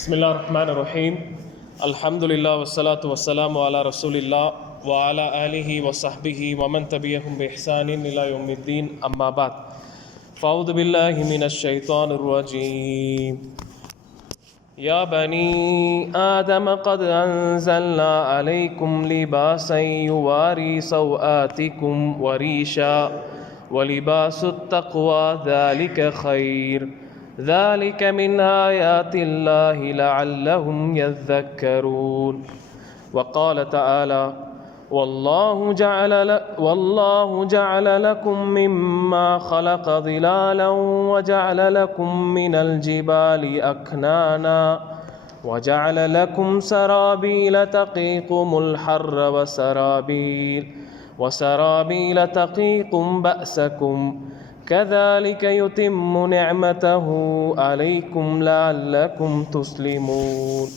Bismillahirrahmanirrahim. Alhamdulillah wassalatu wassalamu ala rasulillah wa ala alihi wa sahbihi wa man tabi'ahum bi ihsanin ila yawmiddin, amma ba'd. Fa'udhu billahi minash shaitanir rajim. Ya bani Adam qad anzalna alaykum libasan yuwari sawatikum wa risha wa libasut taqwa dhalika khair. ذلك من آيات الله لعلهم يذكرون. وقال تعالى: والله جعل لكم مما خلق ظلالا وجعل لكم من الجبال أكنانا وجعل لكم سرابيل تقيكم الحر وسرابيل تقيكم بأسكم كذلك يتم نعمته عليكم لعلكم تسلمون.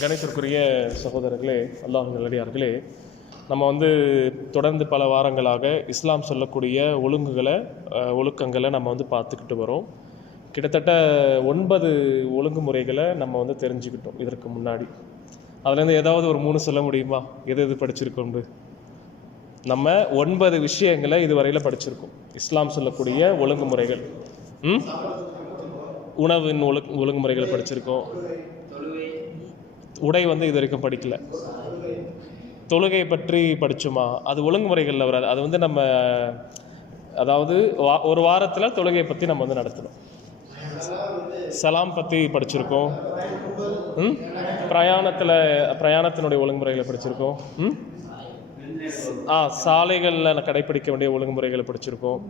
கணேசருக்குரிய சகோதரர்களே, அல்லாஹ் நல்லடியார்களே, நம்ம தொடர்ந்து பல வாரங்களாக இஸ்லாம் சொல்லக்கூடிய ஒழுக்கங்களை நம்ம பார்த்துக்கிட்டு வரோம். கிட்டத்தட்ட 9 ஒழுங்குமுறைகளை நம்ம தெரிஞ்சுக்கிட்டோம் இதற்கு முன்னாடி. அதுலேருந்து ஏதாவது ஒரு 3 சொல்ல முடியுமா? எது படிச்சிருக்கோம்? நம்ம 9 விஷயங்களை இதுவரையில் படிச்சிருக்கோம். இஸ்லாம் சொல்லக்கூடிய ஒழுங்குமுறைகள், உணவின் ஒழுங்குமுறைகளை படிச்சிருக்கோம். உடை இது வரைக்கும் படிக்கல. தொழுகை பற்றி படிச்சுமா? அது ஒழுங்குமுறைகளில் வராது. அது நம்ம அதாவது ஒரு வாரத்தில் தொழுகையை பற்றி நம்ம நடத்தணும். சலாம் பற்றி படிச்சிருக்கோம். பிரயாணத்தினுடைய ஒழுங்குமுறைகளை படிச்சிருக்கோம். சாலைகளில் கடைப்பிடிக்க வேண்டிய ஒழுங்குமுறைகளை படிச்சிருக்கோம்.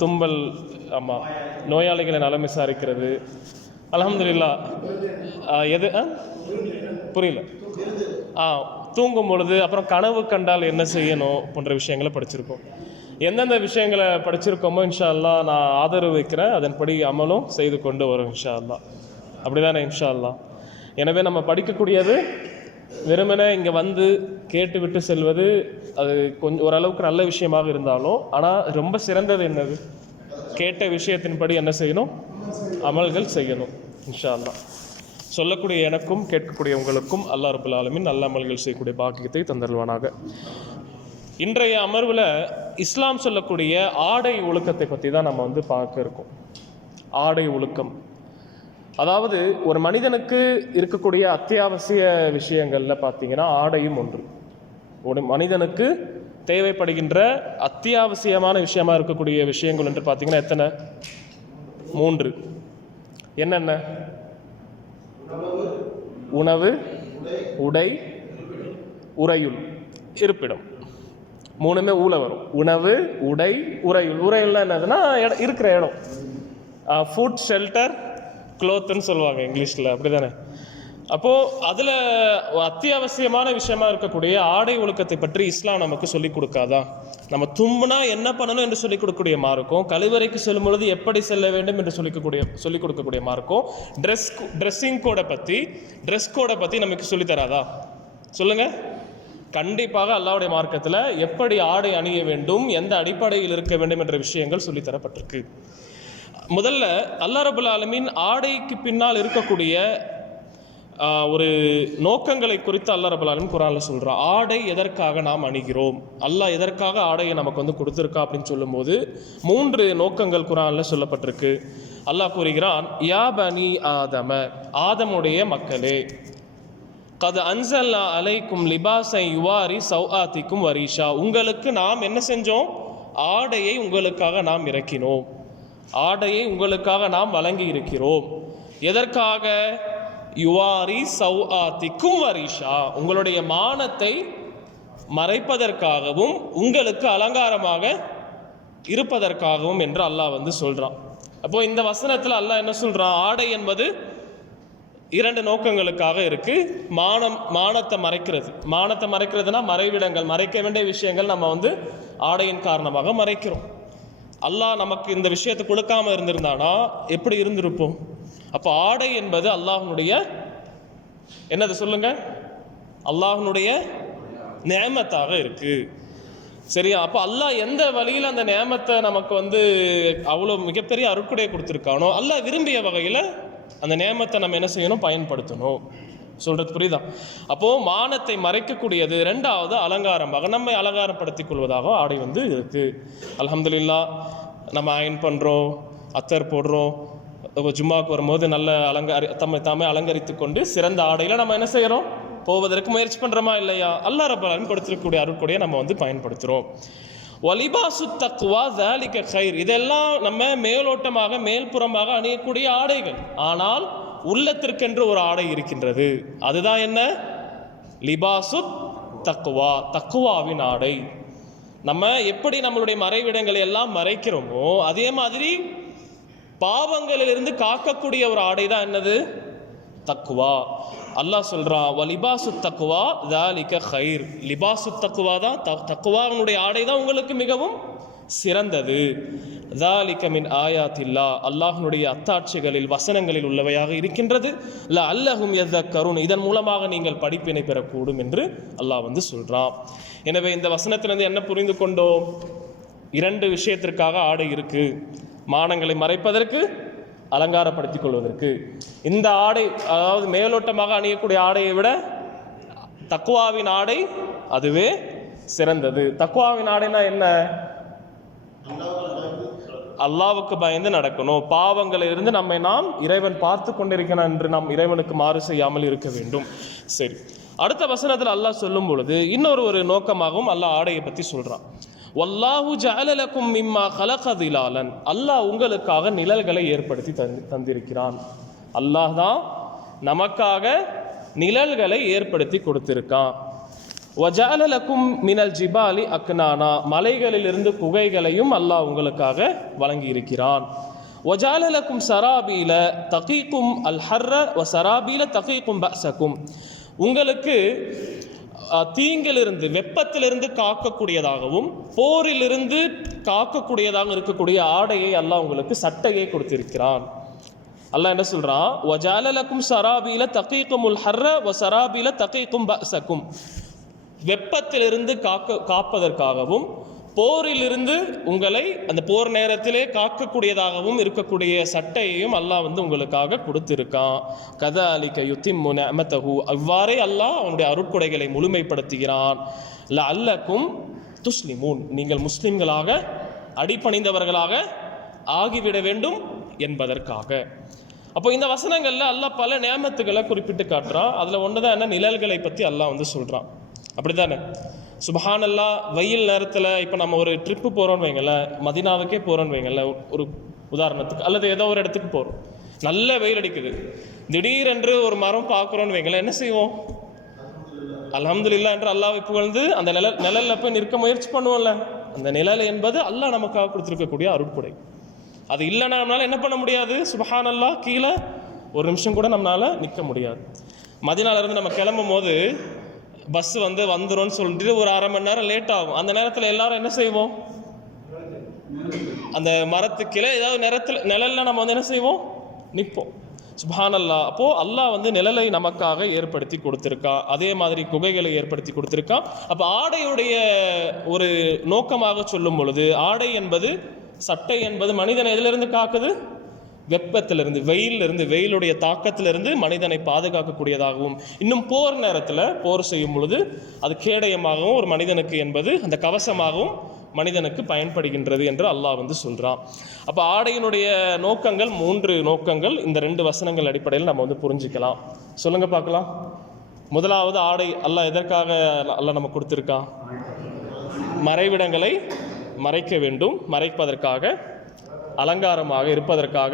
தும்பல், ஆமாம், நோயாளிகளை நலம் விசாரிக்கிறது, அல்ஹம்துலில்லாஹ். எது புரியல? தூங்கும் பொழுது, அப்புறம் கனவு கண்டால் என்ன செய்யணும் போன்ற விஷயங்களை படிச்சிருக்கோம். எந்தெந்த விஷயங்களை படிச்சிருக்கோமோ இன்ஷா அல்லாஹ் நான் ஆதரவு வைக்கிறேன். அதன்படி அமலும் செய்து கொண்டு வரும் இன்ஷா அல்லாஹ். அப்படிதானே இன்ஷா அல்லாஹ்? எனவே நம்ம படிக்கக்கூடியது வெறுமனே இங்கே கேட்டு விட்டு செல்வது அது கொஞ்சம் ஓரளவுக்கு நல்ல விஷயமாக இருந்தாலும், ஆனால் ரொம்ப சிறந்தது என்னது? கேட்ட விஷயத்தின்படி என்ன செய்யணும்? அமல்கள் செய்யணும் இன்ஷா அல்லாஹ். சொல்லக்கூடிய எனக்கும் கேட்கக்கூடிய உங்களுக்கும் அல்லாஹ் ரப்பல் ஆலமீன் நல்ல அமல்கள் செய்யக்கூடிய பாக்கியத்தை தந்தருவானாக. இன்றைய அமர்வில் இஸ்லாம் சொல்லக்கூடிய ஆடை ஒழுக்கத்தை பற்றி தான் நம்ம பார்க்க இருக்கோம். ஆடை ஒழுக்கம், அதாவது ஒரு மனிதனுக்கு இருக்கக்கூடிய அத்தியாவசிய விஷயங்களில் பார்த்தீங்கன்னா ஆடையும் ஒன்று. ஒரு மனிதனுக்கு தேவைப்படுகின்ற அத்தியாவசியமான விஷயமா இருக்கக்கூடிய விஷயங்கள் என்று பார்த்தீங்கன்னா எத்தனை? 3. என்னென்ன? உணவு, உடை, உறையுள், இருப்பிடம். 3மே ஊழ வரும். உணவு, உடை, உறையுள். உறையுள்னா என்னதுன்னா இருக்கிற இடம். ஃபுட், ஷெல்டர், க்ளோத்துன்னு சொல்லுவாங்க இங்கிலீஷில், அப்படி தானே? அப்போது அதில் அத்தியாவசியமான விஷயமா இருக்கக்கூடிய ஆடை ஒழுக்கத்தை பற்றி இஸ்லாம் நமக்கு சொல்லிக் கொடுக்காதா? நம்ம தும்புனா என்ன பண்ணணும் என்று சொல்லிக் கொடுக்கக்கூடிய மார்க்கும், கழிவறைக்கு செல்லும் பொழுது எப்படி செல்ல வேண்டும் என்று சொல்லிக் கொடுக்கக்கூடிய மார்க்கும், ட்ரெஸ்ஸிங் கோடை பற்றி நமக்கு சொல்லித்தராதா? சொல்லுங்கள். கண்டிப்பாக அல்லாஹ்வுடைய மார்க்கத்தில் எப்படி ஆடை அணிய வேண்டும், எந்த அடிப்படையில் இருக்க வேண்டும் என்ற விஷயங்கள் சொல்லித்தரப்பட்டிருக்கு. முதல்ல அல்லாஹ் ரப்பல் ஆலமீன் ஆடைக்கு பின்னால் இருக்கக்கூடிய ஒரு நோக்கங்களை குறித்து அல்லாஹ் ரப்பல் ஆலமீன் குர்ஆனில் சொல்கிறான். ஆடை எதற்காக நாம் அணிகிறோம், அல்லாஹ் எதற்காக ஆடையை நமக்கு கொடுத்துருக்கா அப்படின்னு சொல்லும்போது 3 நோக்கங்கள் குர்ஆனில் சொல்லப்பட்டிருக்கு. அல்லாஹ் கூறுகிறான்: யா பனி ஆதம, ஆதமுடைய மக்களே, கத் அன்ஸல்னா அலைக்கும் லிபாஸன் யுவாரி சௌஆத்திக்கும் வரீஷா, உங்களுக்கு நாம் என்ன செஞ்சோம்? ஆடையை உங்களுக்காக நாம் இறக்கினோம், ஆடையை உங்களுக்காக நாம் வழங்கி இருக்கிறோம். எதற்காக? யுவாரி சௌஆத்திக்கும் வரீஷா, உங்களுடைய மானத்தை மறைப்பதற்காகவும் உங்களுக்கு அலங்காரமாக இருப்பதற்காகவும் என்று அல்லாஹ் சொல்றான். அப்போ இந்த வசனத்தில் அல்லாஹ் என்ன சொல்றான்? ஆடை என்பது 2 நோக்கங்களுக்காக இருக்கு. மானத்தை மறைக்கிறதுனா மறைவிடங்கள், மறைக்க வேண்டிய விஷயங்கள் நம்ம ஆடையின் காரணமாக மறைக்கிறோம். அல்லாஹ் நமக்கு இந்த விஷயத்தை கொடுக்காம இருந்திருந்தானா எப்படி இருந்திருப்போம்? அப்போ ஆடை என்பது அல்லாஹ்வுடைய என்னது சொல்லுங்க? அல்லாஹ்வுடைய நிஅமத்தாக இருக்கு. சரியா? அப்போ அல்லாஹ் எந்த வழியில் அந்த நியமத்தை நமக்கு அவ்வளோ மிகப்பெரிய அருட்கொடையை கொடுத்துருக்கானோ, அல்லாஹ் விரும்பிய வகையில் அந்த நேமத்தை நம்ம என்ன செய்யணும், பயன்படுத்தணும். சொல்றது புரியுதா? அப்போ மானத்தை மறைக்கக்கூடியது. ரெண்டாவது அலங்காரமாக நம்மை அலங்காரப்படுத்திக் கொள்வதாக ஆடை வந்து இருக்கு. அல்ஹம்துலில்லாஹ் நம்ம அயன் பண்றோம், அத்தர் போடுறோம், ஜும்மாவுக்கு வரும்போது நல்ல தாமே அலங்கரித்து கொண்டு சிறந்த ஆடையில நம்ம என்ன செய்யறோம், போவதற்கு முயற்சி பண்றோமா இல்லையா? அல்லாஹ் ரப்பல் ஆலமீன் கொடுத்திருக்கக்கூடிய அருட்கொடையை நம்ம வந்து பயன்படுத்துறோம். வலிபாசு தக்வா ஸாலிக கைர், இதெல்லாம் நம்ம மேலோட்டமாக மேல்புறமாக அணியக்கூடிய ஆடைகள். ஆனால் உள்ளத்திற்கென்று ஒரு ஆடை இருக்கின்றது. அதுதான் என்ன? லிபாசு தக்வா, தக்வாவின் ஆடை. நம்ம எப்படி நம்மளுடைய மறைவிடங்களை எல்லாம் மறைக்கிறோமோ அதே மாதிரி பாவங்களிலிருந்து காக்கக்கூடிய ஒரு ஆடை தான் என்னது? தக்வா. அல்லாஹ் சொல்றான், வலிபாசு தக்வா ஸாலிக கைர். லிபாசு தக்வா தான், தக்வாவுடைய ஆடை தான் உங்களுக்கு மிகவும் சிறந்தது. ஸாலிக மின் ஆயாத்தில்லா, அல்லாஹ்வுடைய அத்தாட்சிகளில் வசனங்களில் உள்ளவையாக இருக்கின்றது. லஅல்லஹும் யذكرون, இதன் மூலமாக நீங்கள் படிப்பினை பெறக்கூடும் என்று அல்லாஹ் வந்து சொல்றான். எனவே இந்த வசனத்திலிருந்து என்ன புரிந்து கொண்டோம்? 2 விஷயத்திற்காக ஆடை இருக்கு. மானங்களை மறைப்பதற்கு, அலங்காரப்படுத்திக் கொள்வதற்கு. இந்த ஆடை, அதாவது மேலோட்டமாக அணியக்கூடிய ஆடையை விட தக்வாவின் ஆடை அதுவே சிறந்தது. தக்வாவின் ஆடைனா என்ன? அல்லாஹ்வுக்கு பயந்து நடக்கணும். பாவங்களில் இருந்து நம்மை நாம் இறைவன் பார்த்து கொண்டிருக்கிறான் என்று நாம் இறைவனுக்கு மாறு செய்யாமல் இருக்க வேண்டும். சரி, அடுத்த வசனத்தில் அல்லாஹ் சொல்லும் பொழுது இன்னொரு நோக்கமாகவும் அல்லாஹ் ஆடையை பற்றி சொல்றான். வல்லாஹு ஜஅல லக்கும் மிம்மா கலக திலாலன், அல்லாஹ் உங்களுக்காக நிழல்களை ஏற்படுத்தி தந்திருக்கிறான். அல்லாஹ் தான் நமக்காக நிழல்களை ஏற்படுத்தி கொடுத்திருக்கான். வஜஅல லக்கும் மினல் ஜிபாலி அக்னானா, மலைகளிலிருந்து குகைகளையும் அல்லாஹ் உங்களுக்காக வழங்கி இருக்கிறான். வஜஅல லக்கும் சராபீல தகீக்கும் அல் ஹர்ர வ சராபீல தகீக்கும் பஅஸக்கும், உங்களுக்கு தீங்கிலிருந்து வெப்பத்திலிருந்து காக்கக்கூடியதாகவும் போரிலிருந்து காக்கக்கூடியதாக இருக்கக்கூடிய ஆடையை அல்லாஹ் உங்களுக்கு சட்டையை கொடுத்திருக்கிறான். அல்லாஹ் என்ன சொல்றான்? வஜஅல லக்கும் சராபீல தகீக்குமுல் ஹர்ர வ சராபீல தகீக்கும் பஅஸக்கும், வெப்பத்திலிருந்து காப்பதற்காகவும் போரிலிருந்து உங்களை அந்த போர் நேரத்திலே காக்கக்கூடியதாகவும் இருக்கக்கூடிய சட்டையையும் அல்லாஹ் வந்து உங்களுக்காக கொடுத்திருக்கான். கதஅலிக யுத்திம்மு நிஅமதஹு, அவ்வாறே அல்லாஹ் அவனுடைய அருட்கொடைகளை முழுமைப்படுத்துகிறான். லஅல்லக்கும் துஸ்லிமூன், நீங்கள் முஸ்லிம்களாக அடிபணிந்தவர்களாக ஆகிவிட வேண்டும் என்பதற்காக. அப்போ இந்த வசனங்கள்ல அல்லாஹ் பல நியமத்துகளை குறிப்பிட்டு காட்டுறான். அதுல ஒண்ணுதான் என்ன, நிழல்களை பத்தி அல்லாஹ் வந்து சொல்றான். அப்படித்தானே? சுப்ஹானல்லாஹ், வெயில் நேரத்தில் இப்போ நம்ம ஒரு ட்ரிப்பு போகிறோன்னு வைங்களேன், மதீனாவுக்கே போகிறோன்னு வைங்களேன் ஒரு உதாரணத்துக்கு, அல்லது ஏதோ ஒரு இடத்துக்கு போகிறோம், நல்ல வெயில் அடிக்குது, திடீரென்று ஒரு மரம் பார்க்குறோன்னு வைங்களேன், என்ன செய்வோம்? அல்ஹம்துலில்லாஹ் என்று அல்லாஹ்வை புகழ்ந்து அந்த நிழலில் போய் நிற்க முயற்சி பண்ணுவோம்ல. அந்த நிழல் என்பது அல்லாஹ் நமக்காக கொடுத்துருக்கக்கூடிய அருட்கொடை. அது இல்லைன்னா நம்மளால என்ன பண்ண முடியாது? சுப்ஹானல்லாஹ், கீழே ஒரு நிமிஷம் கூட நம்மளால நிற்க முடியாது. மதீனாவிலிருந்து நம்ம கிளம்பும் போது பஸ் வந்துடும் சொல்லிட்டு ஒரு அரை மணி நேரம் லேட் ஆகும். அந்த நேரத்தில் எல்லாரும் என்ன செய்வோம்? அந்த மரத்துக்கு கீழே ஏதாவது நிழல்ல நம்ம என்ன செய்வோம்? நிற்போம். சுப்ஹானல்லாஹ். அப்போ அல்லாஹ் நிழலை நமக்காக ஏற்படுத்தி கொடுத்திருக்கான். அதே மாதிரி குகைகளை ஏற்படுத்தி கொடுத்திருக்கான். அப்போ ஆடையுடைய ஒரு நோக்கமாக சொல்லும் பொழுது, ஆடை என்பது, சட்டை என்பது மனிதனை எதிலிருந்து காக்குது? வெப்பத்திலிருந்து, வெயிலிருந்து, வெயிலுடைய தாக்கத்திலிருந்து மனிதனை பாதுகாக்கக்கூடியதாகவும், இன்னும் போர் நேரத்தில் போர் செய்யும் பொழுது அது கேடயமாகவும் ஒரு மனிதனுக்கு என்பது அந்த கவசமாகவும் மனிதனுக்கு பயன்படுகின்றது என்று அல்லாஹ் சொல்றான். அப்போ ஆடையினுடைய நோக்கங்கள் 3 நோக்கங்கள் இந்த 2 வசனங்கள் அடிப்படையில் நம்ம புரிஞ்சுக்கலாம். சொல்லுங்க பார்க்கலாம். முதலாவது, ஆடை அல்லாஹ் எதற்காக அல்லாஹ் நம்ம கொடுத்திருக்கான்? மறைவிடங்களை மறைக்க வேண்டும், மறைப்பதற்காக, அலங்காரமாக இருப்பதற்காக,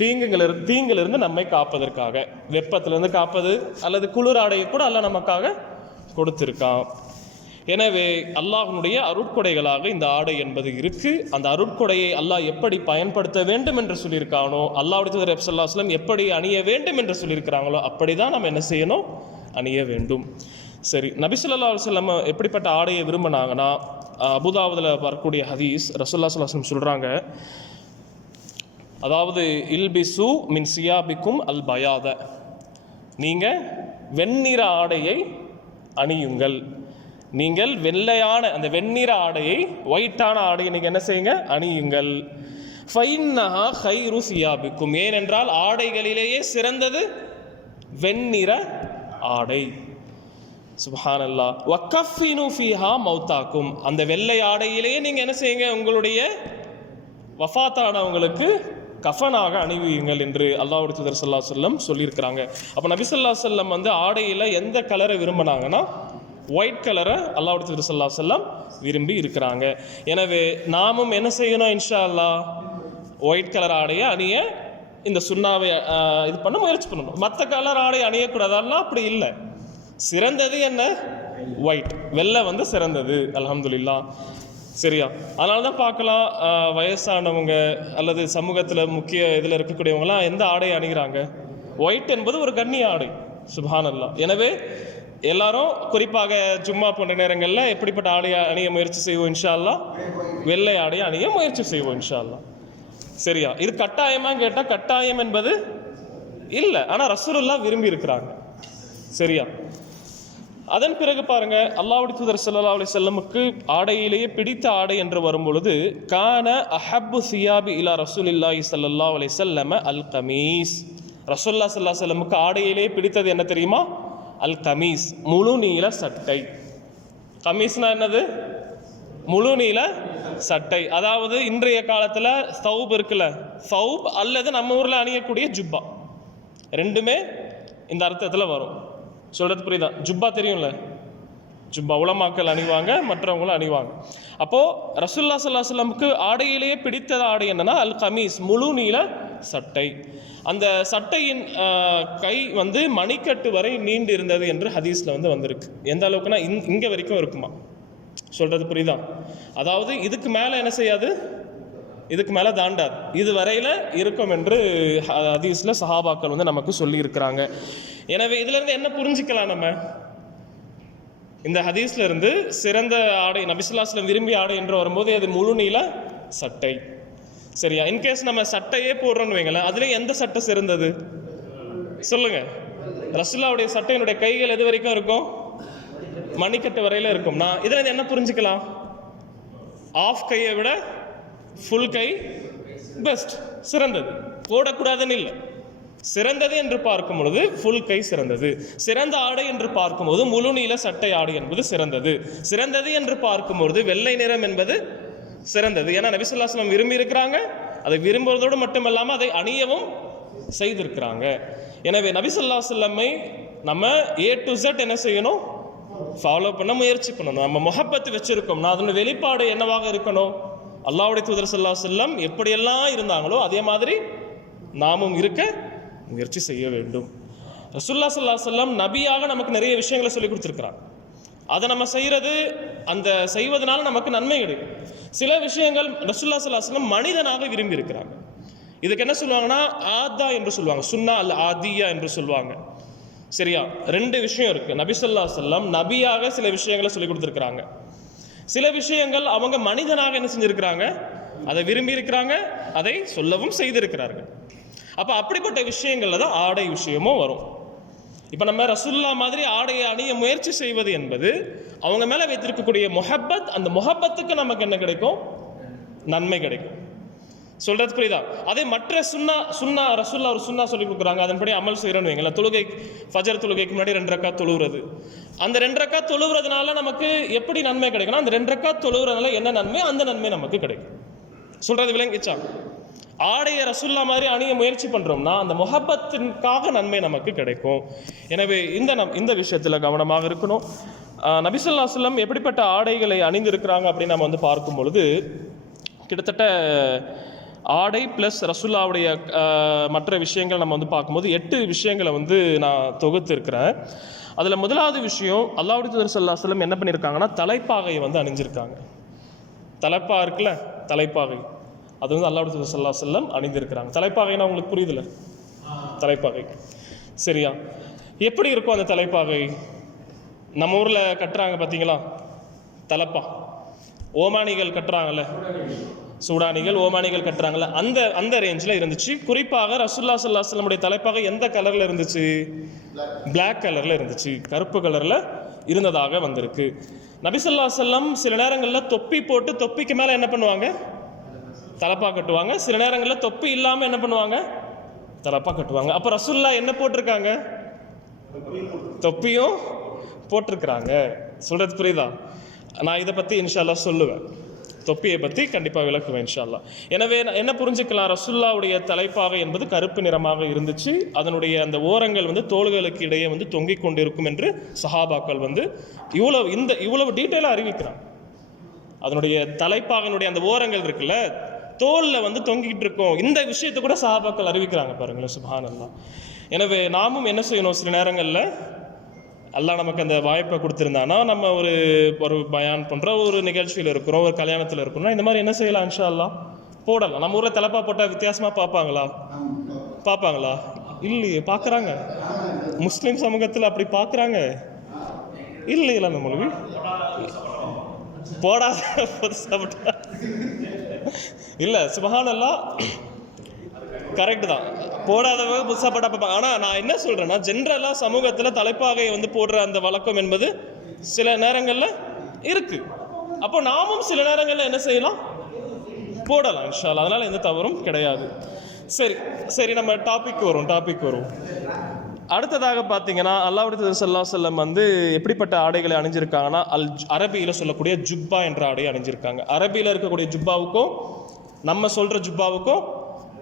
தீங்கிலிருந்து நம்மை காப்பதற்காக, வெப்பத்திலிருந்து காப்பது அல்லது குளிர் ஆடையை கூட அல்லாஹ் நமக்காக கொடுத்திருக்கான். எனவே அல்லாஹ்வுடைய அருட்கொடைகளாக இந்த ஆடை என்பது இருக்கு. அந்த அருட்கொடையை அல்லாஹ் எப்படி பயன்படுத்த வேண்டும் என்று சொல்லியிருக்கானோ, அல்லாஹ்வுடைய தூதர் ஸல்லல்லாஹு அலைஹி வஸல்லம் எப்படி அணிய வேண்டும் என்று சொல்லியிருக்கிறாங்களோ அப்படிதான் நம்ம என்ன செய்யணும்? அணிய வேண்டும். சரி, நபி ஸல்லல்லாஹு அலைஹி வஸல்லம் எப்படிப்பட்ட ஆடையை விரும்பினாங்கன்னா, அபுதாவுதுல வரக்கூடிய ஹதீஸ், ரசூலுல்லாஹி ஸல்லல்லாஹு அலைஹி வஸல்லம் சொல்றாங்க, அதாவது இல்பிசு மின் சியாபிக்கும் அல் பயாத, நீங்கள் வெண்ணிற ஆடையை அணியுங்கள். நீங்கள் வெள்ளையான அந்த வெண்ணிற ஆடையை, ஒயிட்டான ஆடையை நீங்கள் என்ன செய்யுங்க? அணியுங்கள். ஃபைன்னஹா கைரு சியாபிக்கும், ஏனென்றால் ஆடைகளிலேயே சிறந்தது வெண்ணிற ஆடை. சுப்ஹானல்லாஹ். வக்கஃபினு ஃபீஹா மௌத்தாக்கும், அந்த வெள்ளை ஆடையிலேயே நீங்கள் என்ன செய்யுங்க, உங்களுடைய வஃபாத்தானவங்களுக்கு கஃபனாக அணிவியுங்கள் என்று அல்லாஹ்வுடைய தூதர் ஸல்லல்லாஹு அலைஹி வஸல்லம் சொல்லியிருக்கிறாங்க. அப்போ நபி ஸல்லல்லாஹு அலைஹி வஸல்லம் வந்து ஆடையில் எந்த கலரை விரும்பினாங்கன்னா ஒயிட் கலரை அல்லாஹ்வுடைய தூதர் ஸல்லல்லாஹு அலைஹி வஸல்லம் விரும்பி இருக்கிறாங்க. எனவே நாமும் என்ன செய்யணும், இன்ஷா அல்லாஹ் ஒயிட் கலர் ஆடையை அணிய இந்த சுன்னாவை இது பண்ண முயற்சி பண்ணணும். மற்ற கலர் ஆடை அணியக்கூடாதெல்லாம் அப்படி இல்லை. சிறந்தது என்ன, ஒயிட், வெள்ளை வந்து சிறந்தது. அல்ஹம்துலில்லாஹ். சரியா? அதனால தான் பார்க்கலாம், வயசானவங்க அல்லது சமூகத்தில் முக்கிய இதில் இருக்கக்கூடியவங்களாம் எந்த ஆடையை அணிகிறாங்க, ஒயிட் என்பது ஒரு கண்ணிய ஆடை. சுப்ஹானல்லாஹ். எனவே எல்லாரும் குறிப்பாக ஜும்மா போன்ற நேரங்களில் எப்படிப்பட்ட ஆடையை அணிய முயற்சி செய்வோம் இன்ஷா அல்லாஹ், வெள்ளை ஆடையை அணிய முயற்சி செய்வோம் இன்ஷா அல்லாஹ். சரியா? இது கட்டாயமாக கேட்டால் கட்டாயம் என்பது இல்லை, ஆனால் ரசூலுல்லாஹ் விரும்பி இருக்கிறாங்க. சரியா? அதன் பிறகு பாருங்க, அல்லாஹ்வுடைய தூதர் ஸல்லல்லாஹு அலைஹி வஸல்லமுக்கு ஆடையிலேயே பிடித்த ஆடை என்று வரும்பொழுது கான அஹப்பு சியாபி இலா ரசூலில்லாஹி ஸல்லல்லாஹு அலைஹி வஸல்லம் அல் கமீஸ். ரசூலுல்லாஹ் ஸல்லல்லாஹு அலைஹி வஸல்லமுக்கு ஆடையிலேயே பிடித்தது என்ன தெரியுமா? அல் கமீஸ், முழு நீள சட்டை. கமீஸ்னா என்னது? முழு நீள சட்டை. அதாவது இன்றைய காலத்தில் சௌப் இருக்குல்ல, சௌப் அல்லது நம்ம ஊரில் அணியக்கூடிய ஜுப்பா, ரெண்டுமே இந்த அர்த்தத்தில் வரும். சொல்கிறது புரியுதா? ஜுப்பா தெரியும்ல, ஜுப்பா உலமாக்கள் அணிவாங்க, மற்றவங்களும் அணிவாங்க. அப்போது ரசூலுல்லாஹ் ஸல்லல்லாஹு அலைஹி வஸல்லமுக்கு ஆடையிலேயே பிடித்த ஆடை என்னன்னா அல் கமீஸ், முழு நீள சட்டை. அந்த சட்டையின் கை வந்து மணிக்கட்டு வரை நீண்டு இருந்தது என்று ஹதீஸில் வந்து வந்திருக்கு. எந்த அளவுக்குன்னா இங்கே வரைக்கும் இருக்குமா. சொல்கிறது புரியுதா? அதாவது இதுக்கு மேலே என்ன செய்யாது, இதுக்கு மேலே தாண்டாது, இது வரையில் இருக்கும் என்று ஹதீஸில் சஹாபாக்கள் வந்து நமக்கு சொல்லி இருக்கிறாங்க. எனவே இதிலிருந்து என்ன புரிஞ்சுக்கலாம், நம்ம இந்த ஹதீஸ்ல இருந்து சிறந்த ஆடை நபி ஸல்லல்லாஹு அலைஹி வஸல்லம் விரும்பிய ஆடை என்று வரும்போது அது முழு நீள சட்டை. சரியா? இன்கேஸ் நம்ம சட்டையே போடுறோன்னு வைங்களேன், அதுல எந்த சட்டை சிறந்தது சொல்லுங்க? ரசூலுல்லாஹ்வுடைய சட்டையினுடைய கைகள் எது வரைக்கும் இருக்கும்? மணிக்கட்டு வரையில இருக்கும். நான் இதுல என்ன புரிஞ்சுக்கலாம், ஆஃப் கையை விட ஃபுல் கை பெஸ்ட், சிறந்தது. போடக்கூடாதுன்னு இல்லை, சிறந்தது என்று பார்க்கும் பொழுது ஃபுல் கை சிறந்தது. சிறந்த ஆடை என்று பார்க்கும்போது முழு நீள சட்டை ஆடை என்பது சிறந்தது. சிறந்தது என்று பார்க்கும்பொழுது வெள்ளை நிறம் என்பது சிறந்தது. ஏன்னா நபி ஸல்லல்லாஹு அலைஹி வஸல்லம் விரும்பி இருக்கிறாங்க, அதை விரும்புவதோடு மட்டுமல்லாமல் அதை அணியவும் செய்திருக்கிறாங்க. எனவே நபி ஸல்லல்லாஹு அலைஹி வஸல்லமை நம்ம A to Z என்ன செய்யணும், ஃபாலோ பண்ண முயற்சி பண்ணணும். நம்ம முஹப்பத் வச்சிருக்கோம், நான் அதன் வெளிப்பாடு என்னவாக இருக்கணும், அல்லாஹ்வுடைய தூதர் ஸல்லல்லாஹு அலைஹி வஸல்லம் எப்படியெல்லாம் இருந்தாங்களோ அதே மாதிரி நாமும் இருக்க முயற்சி செய்ய வேண்டும். ரசூலுல்லாஹ் ஸல்லல்லாஹு அலைஹி வஸல்லம் நபியாக நமக்கு நிறைய விஷயங்களை சொல்லி கொடுத்துருக்கிறாங்க. அதை நம்ம செய்கிறது, அந்த செய்வதனால நமக்கு நன்மை கிடைக்கும். சில விஷயங்கள் ரசூலுல்லாஹ் ஸல்லல்லாஹு அலைஹி வஸல்லம் மனிதனாக விரும்பி இருக்கிறாங்க. இதுக்கு என்ன சொல்லுவாங்கன்னா ஆதா என்று சொல்லுவாங்க, சுன்னா அல்ல ஆதியா என்று சொல்லுவாங்க. சரியா? ரெண்டு விஷயம் இருக்கு. நபி ஸல்லல்லாஹு அலைஹி வஸல்லம் நபியாக சில விஷயங்களை சொல்லி கொடுத்துருக்கிறாங்க. சில விஷயங்கள் அவங்க மனிதனாக என்ன செஞ்சிருக்கிறாங்க, அதை விரும்பி இருக்கிறாங்க, அதை சொல்லவும் செய்திருக்கிறார்கள். அப்போ அப்படிப்பட்ட விஷயங்கள்ல தான் ஆடை விஷயமும் வரும். இப்போ நம்ம ரசூலுல்லாஹ் மாதிரி ஆடையை அணிய முயற்சி செய்வது என்பது அவங்க மேலே வைத்திருக்கக்கூடிய முஹப்பத், அந்த முஹப்பத்துக்கு நமக்கு என்ன கிடைக்கும், நன்மை கிடைக்கும். சொல்றது புரியுதா? அதே மற்ற சுன்னா ரசூலுல்லாஹ் ஒரு சுன்னா சொல்லி கொடுக்குறாங்க, அதன்படி அமல் செய்யறோன்னு வைங்களேன். தொழுகை, ஃபஜர் தொழுகைக்கு முன்னாடி 2 ரக்காத் தொழுகிறது. அந்த 2 ரக்காத் தொழுகிறதுனால நமக்கு எப்படி நன்மை கிடைக்கும்னா, அந்த 2 ரக்காத் தொழுகிறதுனால என்ன நன்மை, அந்த நன்மை நமக்கு கிடைக்கும். சொல்றது விளங்கிச்சா? ஆடைய ரசூலுல்லாஹ் மாதிரி அணிய முயற்சி பண்றோம்னா அந்த முஹப்பத்திற்காக நன்மை நமக்கு கிடைக்கும். எனவே இந்த விஷயத்தில் கவனமாக இருக்கணும். நபி ஸல்லல்லாஹு அலைஹி வஸல்லம் எப்படிப்பட்ட ஆடைகளை அணிந்திருக்கிறாங்க அப்படின்னு நம்ம வந்து பார்க்கும் பொழுது கிட்டத்தட்ட ஆடை ப்ளஸ் ரசூலுல்லாஹ்வுடைய மற்ற விஷயங்கள் நம்ம வந்து பார்க்கும்போது 8 விஷயங்களை வந்து நான் தொகுத்து இருக்கிறேன். அதில் முதலாவது விஷயம், அல்லாஹ்வுடைய தூதர் ஸல்லல்லாஹு அலைஹி வஸல்லம் என்ன பண்ணியிருக்காங்கன்னா தலைப்பாகையை வந்து அணிஞ்சிருக்காங்க. தலைப்பா இருக்குல்ல, தலைப்பாகை, அது வந்து அல்லாஹ்வுடைய தூதர் ஸல்லல்லாஹு அலைஹி வஸல்லம் அணிந்திருக்கிறாங்க. தலைப்பாகைனா உங்களுக்கு புரியுதுல்ல? தலைப்பாகை. சரியா? எப்படி இருக்கும் அந்த தலைப்பாகை? நம்ம ஊரில் கட்டுறாங்க பார்த்தீங்களா தலப்பா, ஓமானிகள் கட்டுறாங்கல்ல, சூடானிகள் ஓமானிகள் கட்டுறாங்கல்ல, அந்த ரேஞ்சில் இருந்துச்சு. குறிப்பாக ரசூலுல்லாஹ் ஸல்லல்லாஹு அலைஹி வஸல்லம் தலைப்பாகை எந்த கலரில் இருந்துச்சு? பிளாக் கலரில் இருந்துச்சு, கருப்பு கலரில் இருந்ததாக வந்திருக்கு. நபி ஸல்லல்லாஹு அலைஹி வஸல்லம் சில நேரங்களில் தொப்பி போட்டு தொப்பிக்கு மேலே என்ன பண்ணுவாங்க, தலப்பா கட்டுவாங்க. சில நேரங்களில் தொப்பி இல்லாமல் என்ன பண்ணுவாங்க, தலப்பா கட்டுவாங்க. அப்போ ரசூலுல்லாஹ் என்ன போட்டிருக்காங்க, தொப்பியும் போட்டிருக்கிறாங்க. சொல்றது புரியுதா? நான் இதை பற்றி இன்ஷா அல்லாஹ் சொல்லுவேன், தொப்பியை பற்றி கண்டிப்பாக விளக்குவேன் இன்ஷா அல்லாஹ். எனவே என்ன புரிஞ்சுக்கலாம், ரசூலுல்லாஹ்வுடைய தலைப்பாகை என்பது கருப்பு நிறமாக இருந்துச்சு. அதனுடைய அந்த ஓரங்கள் வந்து தோள்களுக்கு இடையே வந்து தொங்கிக் கொண்டிருக்கும் என்று சஹாபாக்கள் வந்து இவ்வளவு டீட்டெயிலாக அறிவிக்கிறாங்க. அதனுடைய தலைப்பாகனுடைய அந்த ஓரங்கள் இருக்குல்ல, தோலில் வந்து தொங்கிக்கிட்டு இருக்கும். இந்த விஷயத்தை கூட சஹாபாக்கள் அறிவிக்கிறாங்க பாருங்களேன், சுப்ஹானல்லாஹ். எனவே நாமும் என்ன செய்யணும், சில நேரங்களில் அல்லாஹ் நமக்கு அந்த வாய்ப்பை கொடுத்துருந்தானா, நம்ம ஒரு பயான் பண்ணுற ஒரு நிகழ்ச்சியில் இருக்கிறோம், ஒரு கல்யாணத்தில் இருக்கிறோம்னா இந்த மாதிரி என்ன செய்யலாம், இன்ஷா அல்லாஹ் போடலாம். நம்ம ஊரில் தலப்பா போட்டால் வித்தியாசமாக பார்ப்பாங்களா? இல்லையே, பார்க்குறாங்க. முஸ்லீம் சமூகத்தில் அப்படி பார்க்குறாங்க இல்லைங்களா? அந்த மொழி போடாத இல்லை, சுப்ஹானல்லாஹ், கரெக்டு தான், போடாதவங்க புதுசாக போட்டா பார்ப்பாங்க. ஆனால் நான் என்ன சொல்கிறேன்னா, ஜென்ரலாக சமூகத்தில் தலைப்பாகை வந்து போடுற அந்த வழக்கம் என்பது சில நேரங்களில் இருக்குது. அப்போ நாமும் சில நேரங்களில் என்ன செய்யலாம், போடலாம் இன்ஷா அல்லாஹ். அதனால் எந்த தவறும் கிடையாது. சரி நம்ம டாபிக் வரும். அடுத்ததாக பார்த்தீங்கன்னா, அல்லாஹ்வுடைய தூதர் ஸல்லல்லாஹு அலைஹி வஸல்லம் வந்து எப்படிப்பட்ட ஆடைகளை அணிஞ்சிருக்காங்கன்னா, அரபியில் சொல்லக்கூடிய ஜுப்பா என்ற ஆடையை அணிஞ்சிருக்காங்க. அரபியில் இருக்கக்கூடிய ஜுப்பாவுக்கும் நம்ம சொல்கிற ஜுப்பாவுக்கும்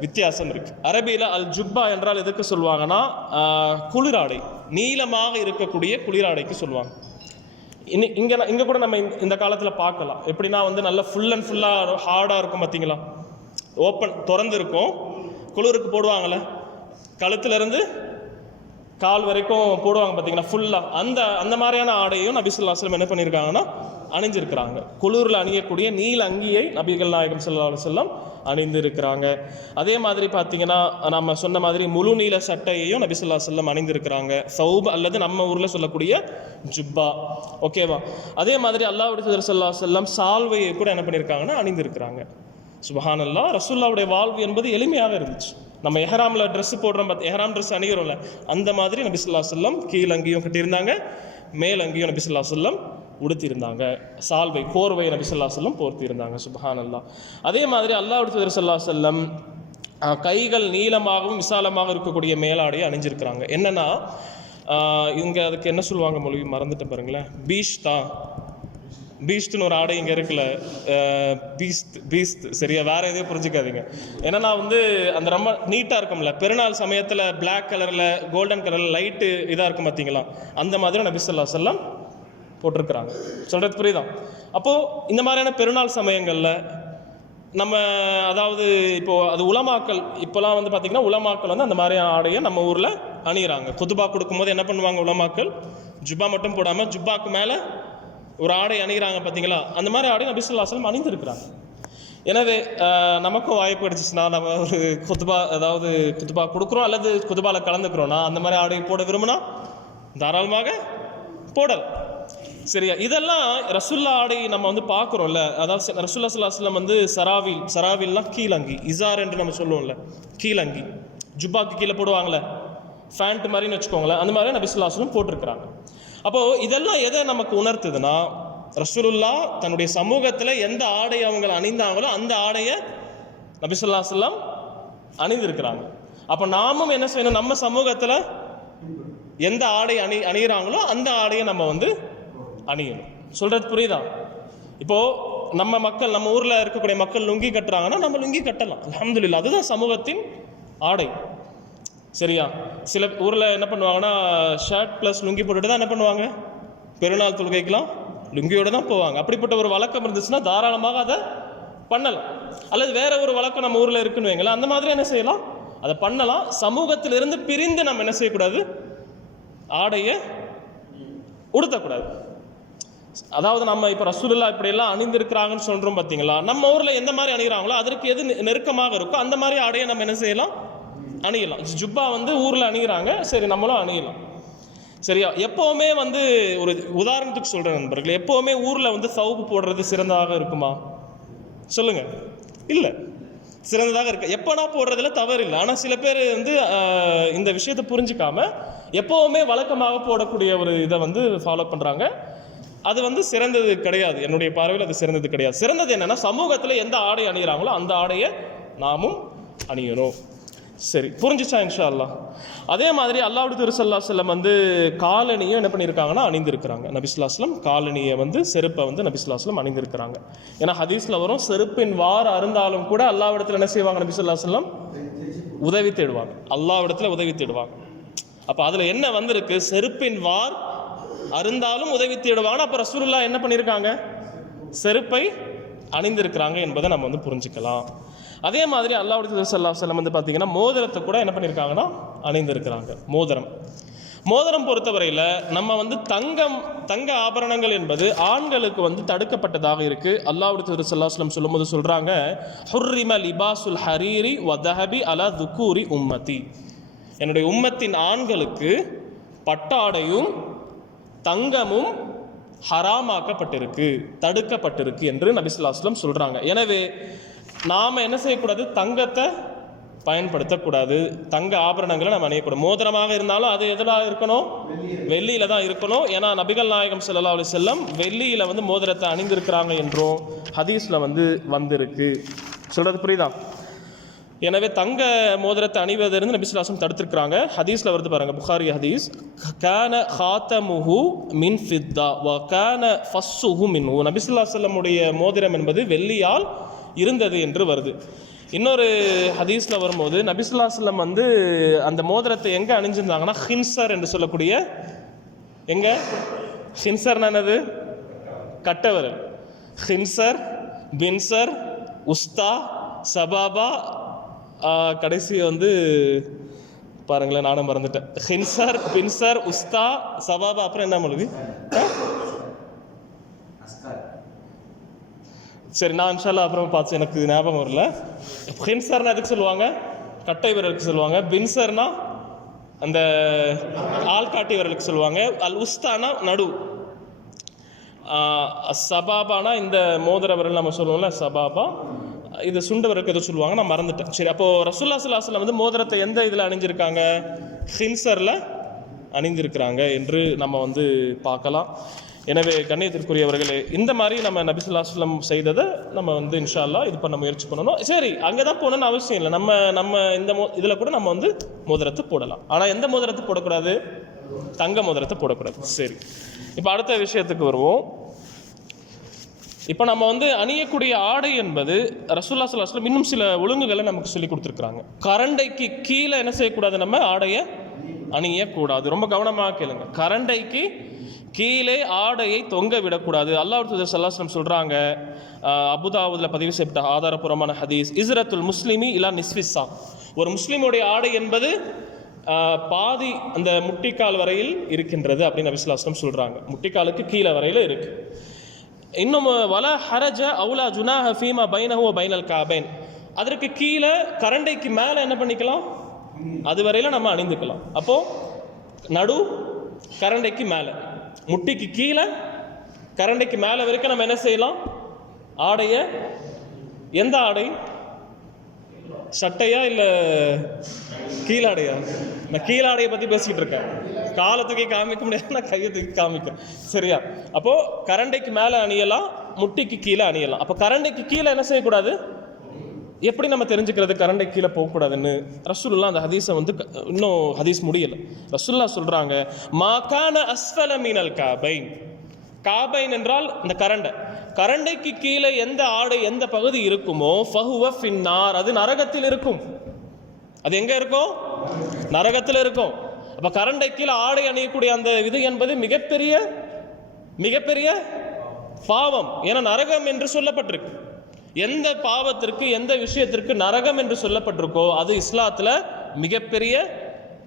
வித்தியாசம் இருக்கு. அரபியில் அல் ஜுப்பா என்றால் எதுக்கு சொல்லுவாங்கன்னா, குளிராடை, நீளமாக இருக்கக்கூடிய குளிராடைக்கு சொல்லுவாங்க. இங்கே கூட நம்ம இந்த காலத்தில் பார்க்கலாம். எப்படின்னா வந்து நல்ல ஃபுல் அண்ட் ஃபுல்லாக ஹார்டாக இருக்கும் பார்த்தீங்களா, ஓப்பன் திறந்து இருக்கும், குளிருக்கு போடுவாங்கள்ல, கழுத்துலேருந்து கால் வரைக்கும் போடுவாங்க பார்த்தீங்கன்னா ஃபுல்லாக. அந்த மாதிரியான ஆடையும் நபி ஸல்லல்லாஹு அலைஹி வஸல்லம் என்ன பண்ணியிருக்காங்கன்னா அணிஞ்சிருக்கிறாங்க. குளிரில் அணியக்கூடிய நீல அங்கியை நபிகள் நாயகம் ஸல்லல்லாஹு அலைஹி வஸல்லம் அணிந்திருக்கிறாங்க. அதே மாதிரி பார்த்தீங்கன்னா, நம்ம சொன்ன மாதிரி முழு நீள சட்டையையும் நபி ஸல்லல்லாஹு அலைஹி வஸல்லம் அணிந்திருக்கிறாங்க. சௌப் அல்லது நம்ம ஊரில் சொல்லக்கூடிய ஜுப்பா, ஓகேவா? அதே மாதிரி அல்லாஹ்வுடைய தூதர் ஸல்லல்லாஹு அலைஹி வஸல்லம் சால்வையை கூட என்ன பண்ணியிருக்காங்கன்னா அணிந்திருக்கிறாங்க. சுப்ஹானல்லாஹ். ரசூலுல்லாஹ்வுடைய வாழ்வு என்பது எளிமையாக இருந்துச்சு. நம்ம எஹ்ராமில் ட்ரெஸ் போடுறோம், எஹ்ராம் ட்ரெஸ் அணிகிறோம்ல, அந்த மாதிரி நபி ஸல்லல்லாஹு அலைஹி வஸல்லம் கீழ் அங்கியும் கட்டியிருந்தாங்க, மேல் அங்கியும் நபி ஸல்லல்லாஹு அலைஹி வஸல்லம் உடுத்தியிருந்தாங்க. சால்வை, போர்வை நபி ஸல்லல்லாஹு அலைஹி வஸல்லம் போர்த்தியிருந்தாங்க. சுப்ஹானல்லாஹ். அதே மாதிரி அல்லாஹ்வுடைய தூதர் ஸல்லல்லாஹு அலைஹி வஸல்லம் கைகள் நீளமாகவும் விசாலமாக இருக்கக்கூடிய மேலாடையை அணிஞ்சிருக்கிறாங்க. என்னன்னா, இங்கே அதுக்கு என்ன சொல்லுவாங்க மொழி மறந்துட்டு பாருங்களேன், பீஸ்ட்னு ஒரு ஆடை இங்கே இருக்குல்ல, பீஸ்ட் சரியா, வேற எதையும் புரிஞ்சுக்காதீங்க. ஏன்னா வந்து அந்த ரொம்ப நீட்டாக இருக்கும்ல, பெருநாள் சமயத்தில் பிளாக் கலரில் கோல்டன் கலரில் லைட்டு இதாக இருக்கும் பார்த்தீங்களா, அந்த மாதிரி நபி ஸல்லல்லாஹு அலைஹி வஸல்லம் போட்டிருக்கிறாங்க. சொல்கிறது புரியுதா? அப்போது இந்த மாதிரியான பெருநாள் சமயங்களில் நம்ம, அதாவது இப்போது அது உலமாக்கள், இப்போலாம் வந்து பார்த்திங்கன்னா உலமாக்கள் வந்து அந்த மாதிரியான ஆடையை நம்ம ஊரில் அணிகிறாங்க. குதுபா கொடுக்கும்போது என்ன பண்ணுவாங்க உலமாக்கள், ஜுப்பா மட்டும் போடாமல் ஜுப்பாக்கு மேலே ஒரு ஆடை அணிகிறாங்க பார்த்தீங்களா, அந்த மாதிரி ஆடை நபி ஸல்லல்லாஹு அலைஹி வஸல்லம் அணிந்திருக்கிறாங்க. எனவே நமக்கும் வாய்ப்பு கிடைச்சிச்சுன்னா, நம்ம ஒரு குதுபா கொடுக்குறோம் அல்லது குதுபாவில் கலந்துக்கிறோன்னா அந்த மாதிரி ஆடை போட விரும்பினா தாராளமாக போடலாம். சரியா? இதெல்லாம் ரசூல்லா ஆடை நம்ம வந்து பார்க்குறோம்ல, அதாவது ரசூல்லா ஸல்லல்லாஹு அலைஹி வஸல்லம் வந்து சராவில்லாம் கீழங்கி, இசார் என்று நம்ம சொல்லுவோம்ல, கீழங்கி ஜுப்பாக்கு கீழே போடுவாங்களே, ஃபேண்ட் மாதிரின்னு வச்சுக்கோங்களேன், அந்த மாதிரி நபி ஸல்லல்லாஹு அலைஹி வஸல்லம் போட்டிருக்கிறாங்க. அப்போது இதெல்லாம் எதை நமக்கு உணர்த்துதுன்னா, ரசூலுல்லாஹ் தன்னுடைய சமூகத்தில் எந்த ஆடை அவங்க அணிந்தாங்களோ அந்த ஆடையை நபி ஸல்லல்லாஹு அலைஹி வஸல்லம் அணிந்திருக்கிறாங்க. அப்போ நாமும் என்ன செய்யணும், நம்ம சமூகத்தில் எந்த ஆடை அணிகிறாங்களோ அந்த ஆடையை நம்ம வந்து அணியணும். சொல்கிறது புரியுதா? இப்போது நம்ம ஊரில் இருக்கக்கூடிய மக்கள் லுங்கி கட்டுறாங்கன்னா நம்ம லுங்கி கட்டலாம், அல்ஹம்துலில்லாஹ், அதுதான் சமூகத்தின் ஆடை. சரியா? சில ஊரில் என்ன பண்ணுவாங்கன்னா, ஷர்ட் ப்ளஸ் லுங்கி போட்டுட்டு தான் என்ன பண்ணுவாங்க, பெருநாள் தொழுகைக்கெலாம் லுங்கியோடு தான் போவாங்க. அப்படிப்பட்ட ஒரு வழக்கம் இருந்துச்சுன்னா தாராளமாக அதை பண்ணலாம். அல்லது வேற ஒரு வழக்கம் நம்ம ஊரில் இருக்குன்னு வைங்களேன், அந்த மாதிரி என்ன செய்யலாம், அதை பண்ணலாம். சமூகத்திலிருந்து பிரிந்து நம்ம என்ன செய்யக்கூடாது, ஆடையை உடுத்தக்கூடாது. அதாவது நம்ம இப்போ ரசூலுல்லாஹ் இப்படியெல்லாம் அணிந்திருக்கிறாங்கன்னு சொல்கிறோம் பார்த்தீங்களா, நம்ம ஊரில் எந்த மாதிரி அணிகிறாங்களோ அதற்கு எது நெருக்கமாக இருக்கோ அந்த மாதிரி ஆடையை நம்ம என்ன செய்யலாம், அணியலாம். ஜுப்பா வந்து ஊரில் அணிகிறாங்க, சரி நம்மளும் அணியலாம். சரியா? எப்போவுமே வந்து ஒரு உதாரணத்துக்கு சொல்கிறேன் நண்பர்கள், எப்போவுமே ஊரில் வந்து சவுப்பு போடுறது சிறந்ததாக இருக்குமா சொல்லுங்கள்? இல்லை, சிறந்ததாக இருக்கு. எப்போனா போடுறதுல தவறு இல்லை. ஆனால் சில பேர் வந்து இந்த விஷயத்தை புரிஞ்சுக்காம எப்போவுமே வழக்கமாக போடக்கூடிய ஒரு இதை வந்து ஃபாலோ பண்ணுறாங்க. அது வந்து சிறந்தது கிடையாது. என்னுடைய பார்வையில் அது சிறந்தது கிடையாது. சிறந்தது என்னன்னா, சமூகத்தில் எந்த ஆடை அணிகிறாங்களோ அந்த ஆடையை நாமும் அணியணும். சரி, புரிஞ்சிச்சா இன்ஷா அல்லாஹ்? அதே மாதிரி அல்லாஹ்வுடைய தூதர் ஸல்லல்லாஹு அலைஹி வஸல்லம் வந்து காலணியும் என்ன பண்ணியிருக்காங்கன்னா அணிந்திருக்கிறாங்க. நபி ஸல்லல்லாஹு அலைஹி வஸல்லம் காலணியை வந்து செருப்பை வந்து நபி ஸல்லல்லாஹு அலைஹி வஸல்லம் அணிந்திருக்கிறாங்க. ஏன்னா ஹதீஸில் வரும், செருப்பின் வார் அருந்தாலும் கூட அல்லாஹ்விடத்தில் என்ன செய்வாங்க, நபி ஸல்லல்லாஹு அலைஹி வஸல்லம் உதவி தேடுவாங்க, அல்லாஹ்விடத்தில் உதவி தேடுவாங்க. அப்போ அதில் என்ன வந்திருக்கு, செருப்பின் வார் அருந்தாலும் உதவி தேடுவாங்க. அப்போ ரசூலுல்லாஹ் என்ன பண்ணியிருக்காங்க, செருப்பை அணிந்திருக்கிறாங்க என்பதை நம்ம வந்து புரிஞ்சுக்கலாம். அதே மாதிரி அல்லாஹ்வுடைய தூதர் ஸல்லல்லாஹு அலைஹி வஸல்லம் வந்து பார்த்தீங்கன்னா மோதிரத்தை கூட என்ன பண்ணியிருக்காங்கன்னா அணிந்திருக்கிறாங்க. மோதிரம் பொறுத்தவரையில் நம்ம வந்து தங்க ஆபரணங்கள் என்பது ஆண்களுக்கு வந்து தடுக்கப்பட்டதாக இருக்கு. அல்லாஹ்வுடைய தூதர் ஸல்லல்லாஹு அலைஹி வஸல்லம் சொல்லும்போது சொல்றாங்க, ஹுர்ரிம லிபாசுல் ஹரீரி வ தஹபி அலா துக்கூரி உம்மதி. என்னுடைய உம்மத்தின் ஆண்களுக்கு பட்டாடையும் தங்கமும் ஹராமாக்கப்பட்டிருக்கு, தடுக்கப்பட்டிருக்கு என்று நபி ஸல்லல்லாஹு அலைஹி வஸல்லம் சொல்றாங்க. எனவே நாம் என்ன செய்யக்கூடாது, தங்கத்தை பயன்படுத்தக்கூடாது, தங்க ஆபரணங்களை நம்ம அணியக்கூடாது. மோதிரமாக இருந்தாலும் அது எதில் இருக்கணும், வெள்ளியில் தான் இருக்கணும். ஏன்னா நபிகள் நாயகம் ஸல்லல்லாஹு அலைஹி வஸல்லம் வெள்ளியில் வந்து மோதிரத்தை அணிந்திருக்கிறாங்க என்றும் ஹதீஸில் வந்து வந்திருக்கு. சொல்கிறது புரியுதா? எனவே தங்க மோதிரத்தை அணிவதிலிருந்து நபி ஸல்லல்லாஹு அலைஹி வஸல்லம் தடுத்திருக்கிறாங்க. ஹதீஸில் வருது பாருங்க, புகாரி ஹதீஸ், கான ஹாத்தமுஹு மின் ஃபித்தா வ கான ஃபஸ்ஸுஹு மின்ஹு. நபி ஸல்லல்லாஹு அலைஹி வஸல்லமுடைய மோதிரம் என்பது வெள்ளியால் இருந்தது என்று வருது. இன்னொரு ஹதீஸில் வரும்போது நபி ஸல்லல்லாஹு அலைஹி வஸல்லம் வந்து அந்த மோதிரத்தை எங்கே அணிஞ்சிருந்தாங்கன்னா, ஹின்சர் என்று சொல்லக்கூடிய, எங்க ஹின்சர்னா என்னது, கட்டவரல். ஹின்சர், பின்சர், உஸ்தா, சபாபா, கடைசி வந்து பாருங்களேன், நானும் மறந்துட்டேன். ஹின்சர், பின்சர், உஸ்தா, சபாபா, அப்புறம் என்ன மொழி? சரி, நான் இன்ஷா அல்லாஹ் அப்புறம் பார்த்து, எனக்கு ஞாபகம் வரல. ஹின்சர்னா எதுக்கு சொல்லுவாங்க, கட்டை விரலுக்கு சொல்லுவாங்க. பின்சர்னா அந்த ஆள்காட்டி விரலுக்கு சொல்லுவாங்க. அல் உஸ்தானா நடு. சபாபானா இந்த மோதிர விரல் நம்ம சொல்லுவோம்ல, சபாபா. இது சுண்டு விரலுக்கு எதோ சொல்லுவாங்க, நான் மறந்துட்டேன். சரி, அப்போது ரசூலுல்லாஹி ஸல்லல்லாஹு அலைஹி வஸல்லம் வந்து மோதிரத்தை எந்த இதில் அணிஞ்சிருக்காங்க, ஹின்சரில் அணிந்திருக்கிறாங்க என்று நம்ம வந்து பார்க்கலாம். எனவே கண்ணியத்திற்குரியவர்களே, இந்த மாதிரி நம்ம நபி ஸல்லல்லாஹு அலைஹி வஸல்லம் செய்ததை நம்ம வந்து இன்ஷா அல்லாஹ் இது பண்ண முயற்சி பண்ணணும். சரி, அங்கே தான் போகணுன்னு அவசியம் இல்லை. நம்ம இந்த இதில் கூட நம்ம வந்து மோதிரத்தை போடலாம். ஆனால் எந்த மோதிரத்தை போடக்கூடாது, தங்க மோதிரத்தை போடக்கூடாது. சரி, இப்போ அடுத்த விஷயத்துக்கு வருவோம். இப்போ நம்ம வந்து அணியக்கூடிய ஆடை என்பது ரசூலுல்லாஹி ஸல்லல்லாஹு அலைஹி வஸல்லம் இன்னும் சில ஒழுங்குகளை நமக்கு சொல்லி கொடுத்துருக்குறாங்க. கரண்டைக்கு கீழே என்ன செய்யக்கூடாது, நம்ம ஆடையை அணியக்கூடாது. ரொம்ப கவனமாக கேளுங்க. கரண்டைக்கு கீழே ஆடையை தொங்க விடக்கூடாது. அல்லாஹ்வுடைய தூதர் ஸல்லல்லாஹு அலைஹி வஸல்லம் சொல்கிறாங்க, அபுதாவுதில் பதிவு செய்யப்பட்ட ஆதாரபூர்வமான ஹதீஸ், இஸ்ரத்துல் முஸ்லிமி இலா நிஸ்ஃபிஸ்ஸா. ஒரு முஸ்லீமுடைய ஆடை என்பது பாதி அந்த முட்டிக்கால் வரையில் இருக்கின்றது அப்படின்னு நபி ஸல்லல்லாஹு அலைஹி வஸல்லம் சொல்கிறாங்க. முட்டிக்காலுக்கு கீழே வரையில் இருக்கு. இன்னும் வல ஹரஜ அவுலா ஜுனாஹ ஃபீமா பைனஹு வ பைனல் காபைன். அதற்கு கீழே கரண்டைக்கு மேலே என்ன பண்ணிக்கலாம், அது வரையில் நம்ம அணிந்துக்கலாம். அப்போது நடு கரண்டைக்கு மேலே, முட்டிக்கு கீழே கரண்டைக்கு மேலே வரைக்கும் நம்ம என்ன செய்யலாம், ஆடையை, எந்த ஆடை, சட்டையா இல்லை கீழாடையா? நான் கீழாடையை பற்றி பேசிக்கிட்டு இருக்கேன். காலத்துக்கே காமிக்க முடியாது, நான் கையை தூக்கி காமிக்கிறேன். சரியா? அப்போது கரண்டைக்கு மேலே அணியலாம், முட்டிக்கு கீழே அணியலாம். அப்போ கரண்டைக்கு கீழே என்ன செய்யக்கூடாது, எப்படி நம்ம தெரிஞ்சுக்கிறது கரண்டை கீழே போகக்கூடாதுன்னு? ரசூலுல்லாஹ் அந்த ஹதீஸை வந்து இன்னும் ஹதீஸ் முடியலை. ரசூலுல்லாஹ் சொல்கிறாங்க, மாகான அஸ்ஃபல மினல் காபைன். காபைன் என்றால் இந்த கரண்டை, கரண்டைக்கு கீழே எந்த ஆடை எந்த பகுதி இருக்குமோ ஃபஹுவ ஃபின்னார், அது நரகத்தில் இருக்கும். அது எங்கே இருக்கும், நரகத்தில் இருக்கும். அப்போ கரண்டை கீழே ஆடை அணியக்கூடிய அந்த இது என்பது மிகப்பெரிய மிகப்பெரிய பாவம். ஏன்னா நரகம் என்று சொல்லப்பட்டிருக்கு. எந்த பாவத்திற்கு, எந்த விஷயத்திற்கு நரகம் என்று சொல்லப்பட்டிருக்கோ அது இஸ்லாத்தில் மிகப்பெரிய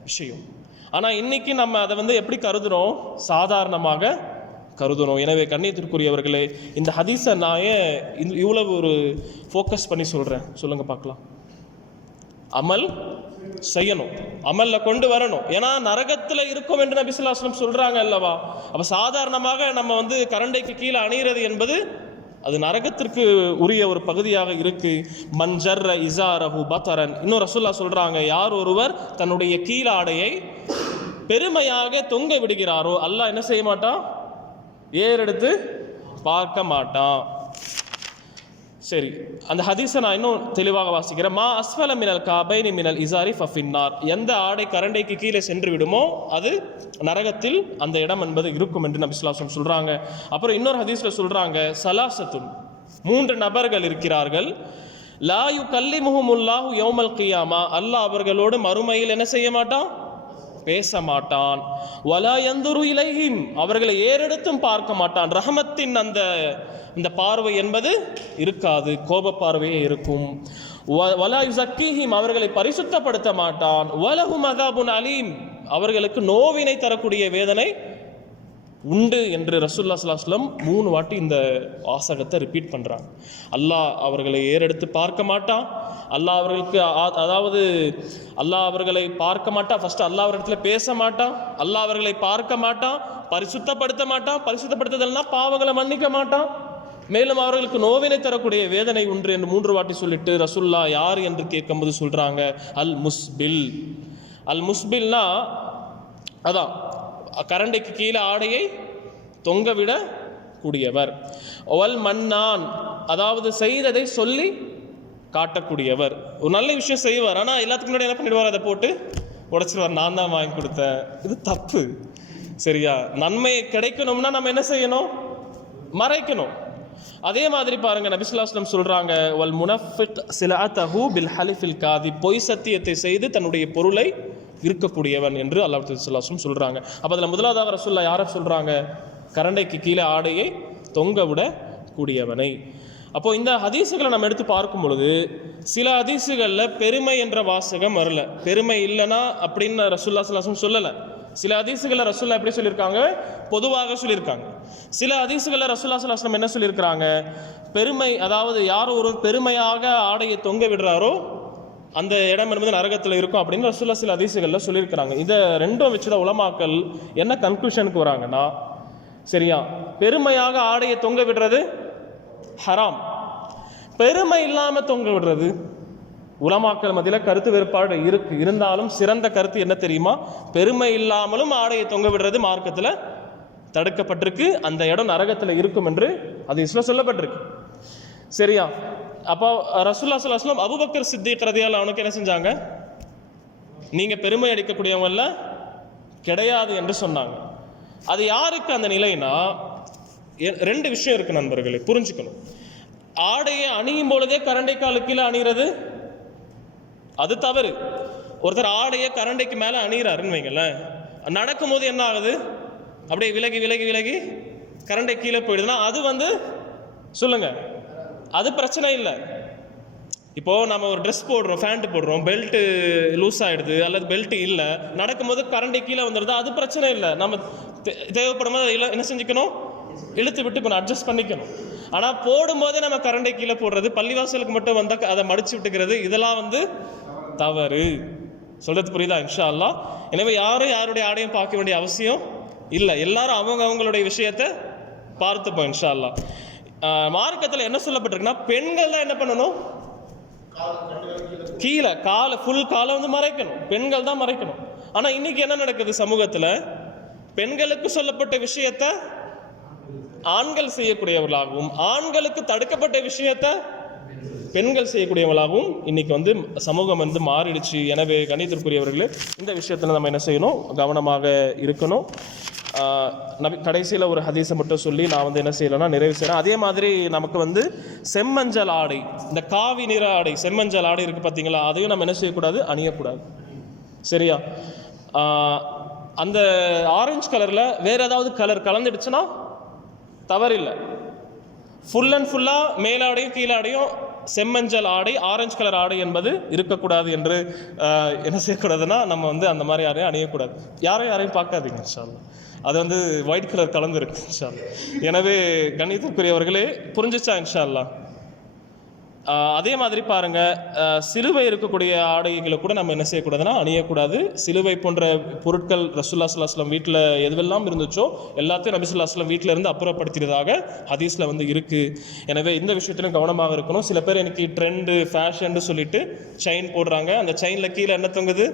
விஷயம். ஆனால் இன்னைக்கு நம்ம அதை வந்து எப்படி கருதுறோம், சாதாரணமாக கருதுறோம். எனவே கண்ணியத்திற்குரியவர்களே, இந்த ஹதீஸை நான் ஏன் இவ்வளவு ஒரு ஃபோக்கஸ் பண்ணி சொல்கிறேன் சொல்லுங்க பார்க்கலாம். அமல் செய்யணும், அமல்ல கொண்டு வரணும். ஏன்னா நரகத்தில் இருக்கும் என்று நபி ஸல்லல்லாஹு அலைஹி வஸல்லம் சொல்றாங்க அல்லவா. அப்போ சாதாரணமாக நம்ம வந்து கரண்டைக்கு கீழே அணிகிறது என்பது அது நரகத்திற்கு உரிய ஒரு பகுதியாக இருக்கு. மன்ஜர்ர இசாரஹு பதரன். இன்னும் ரசூலுல்லாஹ் சொல்றாங்க, யார் ஒருவர் தன்னுடைய கீழாடையை பெருமையாக தொங்க விடுகிறாரோ அல்லாஹ் என்ன செய்ய மாட்டான், ஏறெடுத்து பார்க்க மாட்டான். சரி, அந்த ஹதீஸை நான் இன்னும் தெளிவாக வாசிக்கிறேன். மா அஸ்வல மினல் காபைனி மினல் இசாரி ஃபஃபின்னார். எந்த ஆடை கரண்டைக்கு கீழே சென்று விடுமோ அது நரகத்தில் அந்த இடம் என்பது இருக்கும் என்று நபி ஸல்லல்லாஹு அலைஹி வஸல்லம் சொல்றாங்க. அப்புறம் இன்னொரு ஹதீஸ்ல சொல்றாங்க, சலாசத்துன், 3 நபர்கள் இருக்கிறார்கள், லா யுகல்லிமுஹுமுல்லாஹு யௌமல் கியாமா, அல்லாஹ் அவர்களோடு மறுமையில் என்ன செய்ய மாட்டான், பேச மாட்டான். வலா யந்துரு இலைஹிம், அவர்களை ஏறெடுத்தும் பார்க்க மாட்டான். ரஹமத்தின் அந்த பார்வை என்பது இருக்காது, கோப பார்வையே இருக்கும். வலா யுஸக்கீஹிம், அவர்களை பரிசுத்தப்படுத்த மாட்டான். வலஹும் அஸாபுன் அலீம், அவர்களுக்கு நோவினை தரக்கூடிய வேதனை உண்டு என்று ரசூலுல்லாஹி ஸல்லல்லாஹு அலைஹி வஸல்லம் 3 வாட்டி இந்த வாசகத்தை ரிப்பீட் பண்றாங்க. அல்லாஹ் அவர்களை ஏறெடுத்து பார்க்க மாட்டான். அல்லாஹ் அவர்களுக்கு அதாவது அல்லாஹ் அவர்களை பார்க்க மாட்டான். ஃபர்ஸ்ட் அல்லாஹ் அவரிடத்துல பேச மாட்டான். அல்லாஹ் அவர்களை பார்க்க மாட்டான், பரிசுத்தப்படுத்த மாட்டான். பரிசுத்தப்படுத்துதல்னா பாவங்களை மன்னிக்க மாட்டான். மேலும் அவர்களுக்கு நோவினை தரக்கூடிய வேதனை உண்டு என்று 3 வாட்டி சொல்லிட்டு ரசூலுல்லாஹ் யார் என்று கேட்கும்போது சொல்றாங்க, அல் முஸ்பில். அல் முஸ்பில்னா அதான் கரண்டைக்கு கீழே ஆடையை தொங்கவிட கூடியவர். ஒல் மன்னான், அதாவது செய்ததை சொல்லி காட்டக்கூடியவர். ஒரு நல்ல விஷயம் செய்வார், ஆனால் எல்லாத்துக்கு முன்னாடி என்ன பண்ணிடுவார், அதை போட்டு உடைச்சிடுவார், நான் தான் வாங்கி கொடுத்தேன். இது தப்பு. சரியா? நன்மை கிடைக்கணும்னா நம்ம என்ன செய்யணும், மறைக்கணும். அதே மாதிரி பாருங்க, நபி ஸல்லல்லாஹு அலைஹி வஸல்லம் சொல்றாங்க, வல் முனஃபிக் சிலஅதஹு பில் ஹலிஃபில் காதிப், பொய் சத்தியத்தை செய்து தன்னுடைய பொருளை இருக்கக்கூடியவன் என்று அல்லாஹ் ஸல்லல்லாஹு அலைஹி வஸல்லம் சொல்றாங்க. அப்ப அதுல முதலாவதாக ரசூலுல்லாஹ் யாரை சொல்றாங்க, கரண்டைக்கு கீழே ஆடையை தொங்க விட கூடியவனை. அப்போ இந்த ஹதீஸுகளை நம்ம எடுத்து பார்க்கும் பொழுது சில ஹதீஸுகளில் பெருமை என்ற வாசகம் வரல. பெருமை இல்லைனா அப்படின்னு ரசூலுல்லாஹி ஸல்லல்லாஹு அலைஹி வஸல்லம் சொல்லலை. சில ஹதீஸுகளில் ரசூலுல்லாஹ் எப்படி சொல்லியிருக்காங்க, பொதுவாக சொல்லியிருக்காங்க. சில ஹதீஸுகளில் ரசூலுல்லாஹி ஸல்லல்லாஹு அலைஹி வஸல்லம் என்ன சொல்லியிருக்கிறாங்க, பெருமை, அதாவது யார் ஒரு பெருமையாக ஆடையை தொங்க விடுறாரோ அந்த இடம் என்பது நரகத்தில் இருக்கும் அப்படின்னு ரசூலுல்லாஹ் சில ஹதீஸுகளில் சொல்லியிருக்கிறாங்க. இதை ரெண்டும் வச்சுதான் உலமாக்கள் என்ன கன்க்ளூஷனுக்கு வராங்கன்னா, சரியா, பெருமையாக ஆடையை தொங்க விடுறது ஹராம், பெருமை இல்லாம தொங்க விடுறது. உலமாக்கள் மத்தியில் கருத்து வேறுபாடு இருக்கு. இருந்தாலும் சிறந்த கருத்து என்ன தெரியுமா, பெருமை இல்லாமலும் ஆடையை தொங்க விடுறது மார்க்கத்தில் தடுக்கப்பட்டிருக்கு. அந்த இடம் நரகத்தில் இருக்கும் என்று ஹதீஸ்ல சொல்லப்பட்டிருக்கு. சரியா? அப்போ ரசூலுல்லாஹி ஸல்லல்லாஹு அலைஹி வஸல்லம் அபூபக்கர் சித்திக் ரலியல்லாஹு அன்ஹு என்ன செஞ்சாங்க, நீங்க பெருமை அடிக்கக்கூடியவங்கள கிடையாது என்று சொன்னாங்க. அது யாருக்கு அந்த நிலைனா, 2 விஷயம் இருக்கு நண்பர்களே, புரிஞ்சுக்கணும். ஆடையை அணியும் பொழுதே கரண்டைக்காலு கீழே அணிகிறது அது தவறு. ஒருத்தர் ஆடையை கரண்டைக்கு மேலே அணிகிறாருன்னு வைங்களேன், நடக்கும்போது என்ன ஆகுது, அப்படியே விலகி விலகி விலகி கரண்டை கீழே போயிடுதுன்னா அது சொல்லுங்க, அது பிரச்சனை இல்லை. இப்போ நம்ம ஒரு ட்ரெஸ் போடுறோம், ஃபேண்ட் போடுறோம், பெல்ட்டு லூஸ் ஆகிடுது அல்லது பெல்ட் இல்லை, நடக்கும்போது கரண்டை கீழே வந்துடுது, அது பிரச்சனை இல்லை. நம்ம தேவைப்படும் போது என்ன செஞ்சுக்கணும், இழுத்து விட்டுக்கணும், அட்ஜஸ்ட் பண்ணிக்கணும். ஆனால் போடும்போதே நம்ம கரண்டை கீழே போடுறது, பள்ளிவாசலுக்கு மட்டும் வந்தால் அதை மடிச்சு விட்டுக்கிறது, இதெல்லாம் தவறு. சொல்றது புரியுதா? இன்ஷா அல்லாஹ். எனவே யாரும் யாருடைய ஆடையும் பார்க்க வேண்டிய அவசியம் இல்லை. எல்லாரும் அவங்களுடைய விஷயத்தை பார்த்துப்போம் இன்ஷா அல்லாஹ். மார்க்கத்தில் என்ன சொல்லப்பட்டிருக்குன்னா, பெண்கள் தான் என்ன பண்ணணும், கீழே ஃபுல் காலை மறைக்கணும், பெண்கள் தான் மறைக்கணும். ஆனால் இன்னைக்கு என்ன நடக்குது சமூகத்தில், பெண்களுக்கு சொல்லப்பட்ட விஷயத்தை ஆண்கள் செய்யக்கூடியவர்களாகவும் ஆண்களுக்கு தடுக்கப்பட்ட விஷயத்தை பெண்கள் செய்யக்கூடியவர்களாகவும் இன்னைக்கு சமூகம் மாறிடுச்சு. எனவே கணிதத்திற்குரியவர்களே, இந்த விஷயத்தில் நம்ம என்ன செய்யணும், கவனமாக இருக்கணும். கடைசியில் ஒரு ஹதீஸை மட்டும் சொல்லி நான் என்ன செய்யலைன்னா நிறைவு செய்கிறேன். அதே மாதிரி நமக்கு செம்மஞ்சள் ஆடை, இந்த காவி நிற ஆடை, செம்மஞ்சள் ஆடை இருக்குது பார்த்தீங்களா, அதையும் நம்ம என்ன செய்யக்கூடாது, அணியக்கூடாது. சரியா? அந்த ஆரஞ்சு கலரில் வேறு ஏதாவது கலர் கலந்துடுச்சுன்னா தவறில்லை. ஃபுல் அண்ட் ஃபுல்லாக மேலாடையும் கீழாடையும் செம்மஞ்சள் ஆடை, ஆரஞ்சு கலர் ஆடை என்பது இருக்கக்கூடாது என்று என்ன செய்யக்கூடாதுன்னா, நம்ம அந்த மாதிரி யாரையும் அணியக்கூடாது. யாரையும் பார்க்காதீங்க இன்ஷா அல்லாஹ். அது ஒயிட் கலர் கலந்துருக்கு இன்ஷா அல்லாஹ். எனவே கண்ணியத்திற்குரியவர்களே, புரிஞ்சிச்சா இன்ஷா அல்லாஹ்? அதே மாதிரி பாருங்க, சிலுவை இருக்கக்கூடிய ஆடைகளை கூட நம்ம என்ன செய்யக்கூடாதுன்னா அணியக்கூடாது. சிலுவை போன்ற பொருட்கள் ரசூலுல்லாஹி ஸல்லல்லாஹு அலைஹி வஸல்லம் வீட்டில் எதுவெல்லாம் இருந்துச்சோ எல்லாத்தையும் நபி ஸல்லல்லாஹு அலைஹி வஸல்லம் வீட்டில் இருந்து அப்புறப்படுத்தியதாக ஹதீஸில் இருக்கு. எனவே இந்த விஷயத்திலும் கவனமாக இருக்கணும். சில பேர் எனக்கு ட்ரெண்டு ஃபேஷன் சொல்லிட்டு செயின் போடுறாங்க, அந்த செயினில் கீழே என்ன தொங்குது,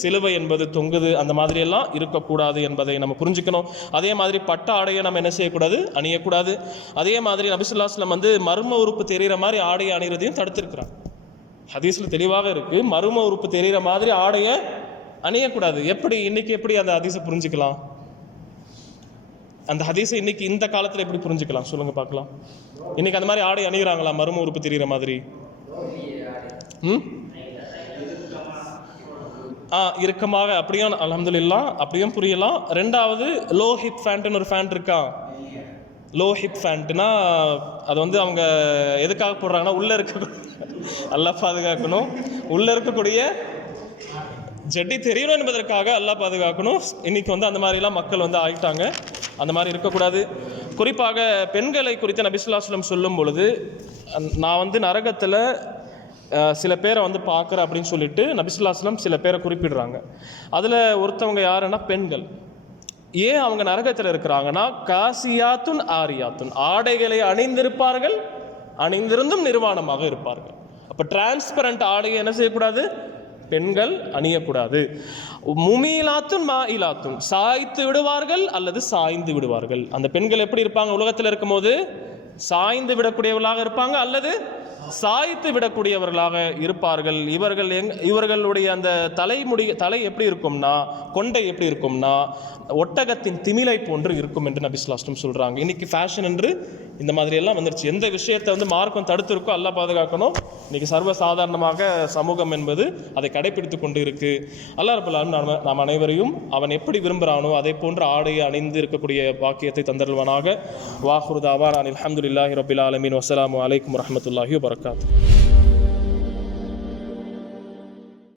சிலுவை என்பது தொங்குது, அந்த மாதிரியெல்லாம் இருக்கக்கூடாது என்பதை நம்ம புரிஞ்சுக்கணும். அதே மாதிரி பட்ட ஆடையை நம்ம என்ன செய்யக்கூடாது, அணியக்கூடாது. அதே மாதிரி நபி ஸல்லல்லாஹு அலைஹி வஸல்லம் வந்து மர்ம உறுப்பு தெரிகிற மாதிரி ஆடையை அணிகிறதையும் தடுத்திருக்கிறாங்க. ஹதீஸில் தெளிவாக இருக்குது, மர்ம உறுப்பு தெரிகிற மாதிரி ஆடையை அணியக்கூடாது. இன்னைக்கு எப்படி அந்த ஹதீஸை புரிஞ்சுக்கலாம்? அந்த ஹதீஸை இன்னைக்கு இந்த காலத்தில் எப்படி புரிஞ்சுக்கலாம் சொல்லுங்க பார்க்கலாம். இன்னைக்கு அந்த மாதிரி ஆடை அணிகிறாங்களா மர்ம உறுப்பு தெரிகிற மாதிரி? இறுக்கமாக அப்படியும் அல்ஹம்துலில்லாஹ் அப்படியும் புரியலாம். ரெண்டாவது லோ ஹிப் ஃபேண்ட்னு ஒரு ஃபேண்ட் இருக்கா. லோ ஹிப் ஃபேண்ட்னா அது வந்து அவங்க எதுக்காக போடுறாங்கன்னா உள்ளே இருக்க அல்லாஹ் பாதுகாக்கணும், உள்ளே இருக்கக்கூடிய ஜட்டி தெரியணும் என்பதற்காக அல்லாஹ் பாதுகாக்கணும். இன்னைக்கு வந்து அந்த மாதிரிலாம் மக்கள் வந்து ஆகிட்டாங்க. அந்த மாதிரி இருக்கக்கூடாது. குறிப்பாக பெண்களை குறித்து நபி ஸல்லல்லாஹு அலைஹி வஸல்லம் சொல்லும் பொழுது, நான் வந்து நரகத்தில் சில பேரை வந்து பார்க்குறேன் அப்படின்னு சொல்லிட்டு நபி ஸல்லல்லாஹு அலைஹி வஸல்லம் சில பேரை குறிப்பிடுறாங்க. அதில் ஒருத்தவங்க யாருன்னா பெண்கள். ஏன் அவங்க நரகத்தில் இருக்கிறாங்கன்னா, காசியாத்துன் ஆரியாத்துன், ஆடைகளை அணிந்திருப்பார்கள், அணிந்திருந்தும் நிர்வாணமாக இருப்பார்கள். அப்போ டிரான்ஸ்பரண்ட் ஆடையை என்ன செய்யக்கூடாது, பெண்கள் அணியக்கூடாது. முமீலாத்துன் மாயிலாத்துன், சாய்த்து விடுவார்கள் அல்லது சாய்ந்து விடுவார்கள். அந்த பெண்கள் எப்படி இருப்பாங்க உலகத்தில் இருக்கும்போது? சாய்ந்து விடக்கூடியவர்களாக இருப்பாங்க அல்லது சாய்த்து விடக்கூடியவர்களாக இருப்பார்கள். இவர்களுடைய அந்த தலை எப்படி இருக்கும்னா, கொண்டை எப்படி இருக்கும்னா ஒட்டகத்தின் திமிலை போன்று இருக்கும் என்று நபி ஸல்லல்லாஹு அலைஹி வஸல்லம் சொல்றாங்க. இன்னைக்கு ஃபேஷன் என்று இந்த மாதிரி எல்லாம் வந்துருச்சு. எந்த விஷயத்தை வந்து மார்க்கம் தடுத்திருக்கோ அல்லாஹ் பாதுகாக்கணும். இன்னைக்கு சர்வசாதாரணமாக சமூகம் என்பது அதை கடைபிடித்து கொண்டு இருக்கு. அல்லாஹ் ரப்பல் ஆலமீன் நாம் அனைவரையும் அவன் எப்படி விரும்புகிறானோ அதை போன்ற ஆடையை அணிந்து இருக்கக்கூடிய பாக்கியத்தை தந்தருள்வானாக. வாஹிரு தஅவானா அல்ஹம்துலில்லாஹி ரப்பில் ஆலமீன். வஸ்ஸலாமு அலைக்கும் வரஹ்மத்துல்லாஹி வபரகாத்துஹு.